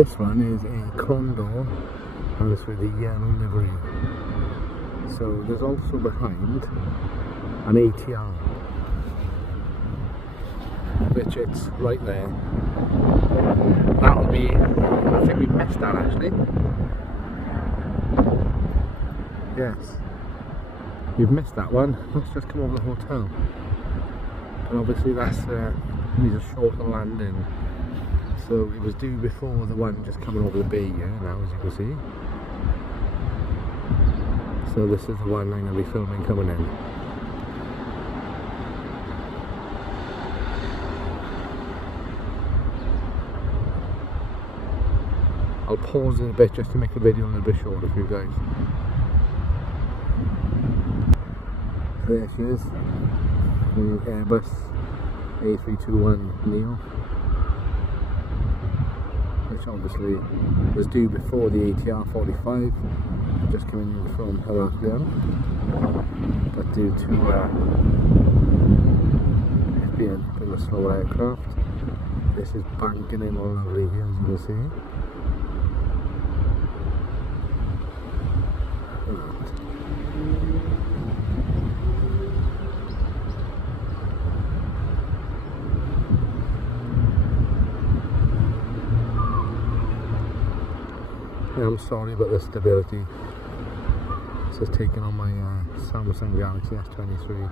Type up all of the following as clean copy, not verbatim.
This one is a Condor and it's with a yellow livery. So there's also behind an ATR, which it's right there. That'll be, I think we missed that actually. Yes, we've missed that one. Let's just come over the hotel. And obviously that's needs a shorter landing. So it was due before the one just coming over the bay here now, as you can see. So this is the one I'm going to be filming coming in. I'll pause it a bit just to make the video a little bit shorter for you guys. So there she is, the Airbus A321 Neo, which obviously was due before the Atr45, just coming in from Livery, but due to it being a bit of a slower aircraft, this is banking in all lovely here, as you can see. I'm sorry about the stability. This is taken on my Samsung Galaxy S23.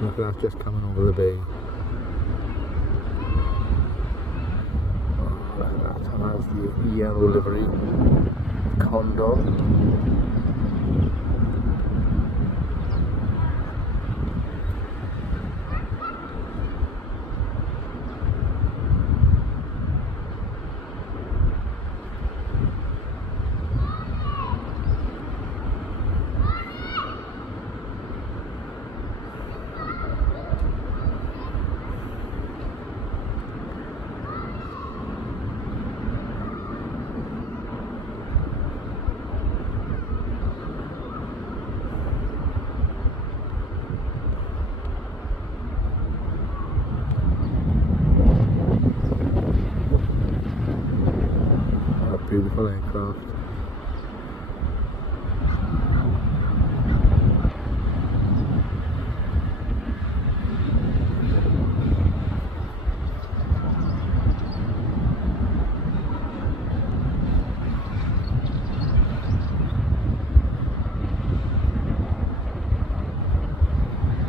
Look at that, just coming over the bay. Oh, look at that, and that's the yellow livery Condor. Beautiful aircraft.